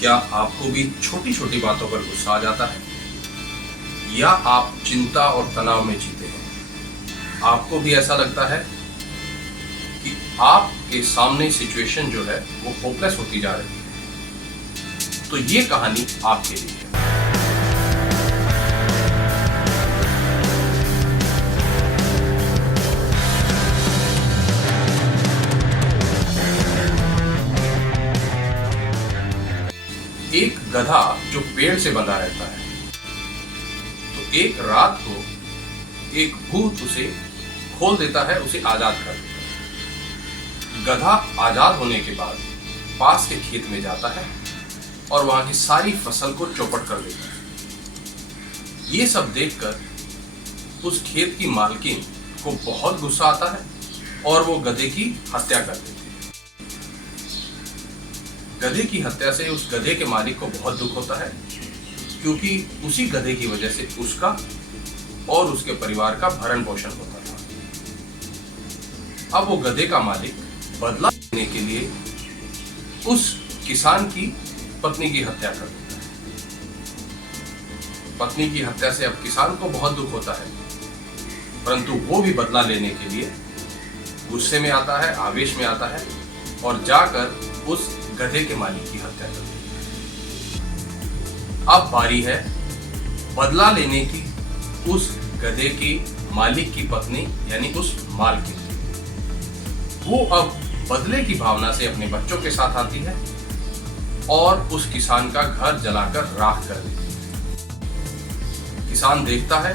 क्या आपको भी छोटी छोटी बातों पर गुस्सा आ जाता है, या आप चिंता और तनाव में जीते हैं? आपको भी ऐसा लगता है कि आपके सामने सिचुएशन जो है वो होपलेस होती जा रही है? तो ये कहानी आपके लिए है। एक गधा जो पेड़ से बंधा रहता है, तो एक रात को एक भूत उसे खोल देता है, उसे आजाद कर देता है। गधा आजाद होने के बाद पास के खेत में जाता है और वहां की सारी फसल को चौपट कर देता है। ये सब देखकर उस खेत की मालकिन को बहुत गुस्सा आता है और वो गधे की हत्या कर देती है। गधे की हत्या से उस गधे के मालिक को बहुत दुख होता है, क्योंकि उसी गधे की वजह से उसका और उसके परिवार का भरण पोषण होता था। अब वो गधे का मालिक बदला लेने के लिए उस किसान की पत्नी की हत्या कर देता है। पत्नी की हत्या से अब किसान को बहुत दुख होता है, परंतु वो भी बदला लेने के लिए गुस्से में आता है, आवेश में आता है और जाकर उस गधे के मालिक की हत्या कर देता है। अब बारी है बदला लेने की उस गधे की मालिक की पत्नी यानी उस मालकिन की। वो अब बदले की भावना से अपने बच्चों के साथ आती है और उस किसान का घर जलाकर राख कर देती है। किसान देखता है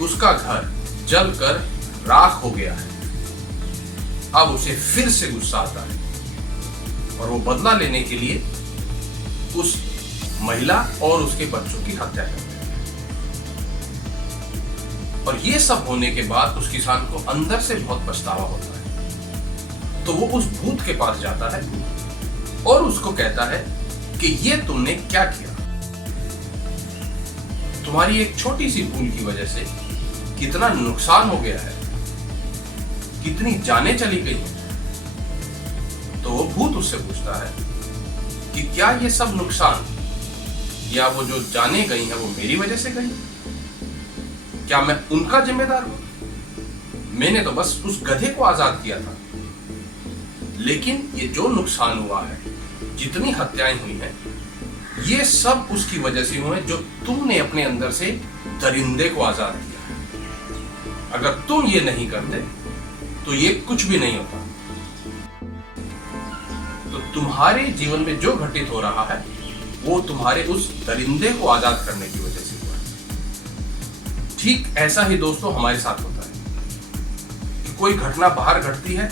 उसका घर जलकर राख हो गया है। अब उसे फिर से गुस्सा आता है और वो बदला लेने के लिए उस महिला और उसके बच्चों की हत्या करते हैं। और ये सब होने के बाद उस किसान को अंदर से बहुत पछतावा होता है। तो वो उस भूत के पास जाता है और उसको कहता है कि ये तुमने क्या किया? तुम्हारी एक छोटी सी भूल की वजह से कितना नुकसान हो गया है, कितनी जानें चली गई हैं। तो वो भूत उससे पूछता है कि क्या ये सब नुकसान या वो जो जाने गई है वो मेरी वजह से गई? क्या मैं उनका जिम्मेदार हूं? मैंने तो बस उस गधे को आजाद किया था। लेकिन ये जो नुकसान हुआ है, जितनी हत्याएं हुई हैं, ये सब उसकी वजह से हुए जो तुमने अपने अंदर से दरिंदे को आजाद किया। अगर तुम ये नहीं करते तो ये कुछ भी नहीं होता। तो तुम्हारे जीवन में जो घटित हो रहा है वो तुम्हारे उस दरिंदे को आजाद करने की वजह से हुआ है। ठीक ऐसा ही दोस्तों हमारे साथ होता है कि कोई घटना बाहर घटती है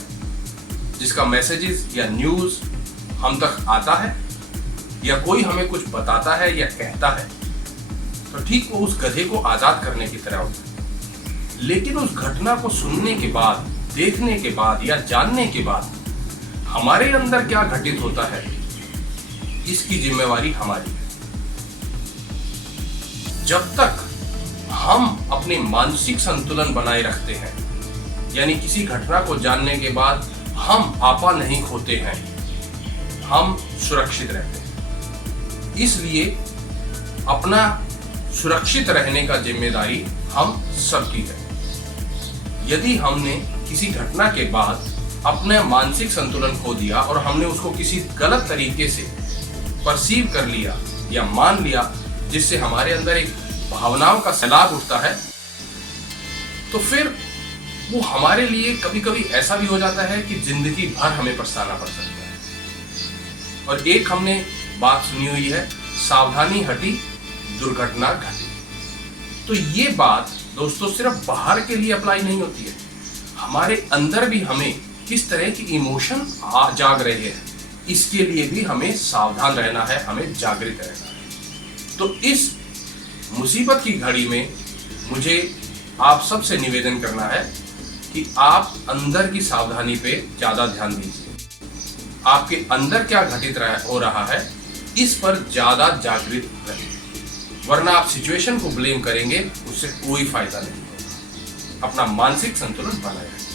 जिसका मैसेजेस या न्यूज हम तक आता है, या कोई हमें कुछ बताता है या कहता है, तो ठीक वो उस गधे को आजाद करने की तरह होता है। लेकिन उस घटना को सुनने के बाद, देखने के बाद या जानने के बाद हमारे अंदर क्या घटित होता है, इसकी जिम्मेवारी हमारी है। जब तक हम अपने मानसिक संतुलन बनाए रखते हैं, यानी किसी घटना को जानने के बाद हम आपा नहीं खोते हैं, हम सुरक्षित रहते हैं। इसलिए अपना सुरक्षित रहने का जिम्मेदारी हम सबकी है। यदि हमने किसी घटना के बाद अपने मानसिक संतुलन खो दिया और हमने उसको किसी गलत तरीके से परसीव कर लिया या मान लिया, जिससे हमारे अंदर एक भावनाओं का सैलाब उठता है, तो फिर वो हमारे लिए कभी कभी ऐसा भी हो जाता है कि जिंदगी भर हमें पछताना पड़ सकता है। और एक हमने बात सुनी हुई है, सावधानी हटी दुर्घटना घटी। तो ये बात दोस्तों सिर्फ बाहर के लिए अप्लाई नहीं होती है, हमारे अंदर भी हमें किस तरह की इमोशन जाग रहे हैं, इसके लिए भी हमें सावधान रहना है, हमें जागृत रहना है। तो इस मुसीबत की घड़ी में मुझे आप सबसे निवेदन करना है कि आप अंदर की सावधानी पे ज्यादा ध्यान दीजिए। आपके अंदर क्या घटित हो रहा है, इस पर ज्यादा जागृत रहिए, वरना आप सिचुएशन को ब्लेम करेंगे, उससे कोई फायदा नहीं होगा। अपना मानसिक संतुलन बनाए रखें।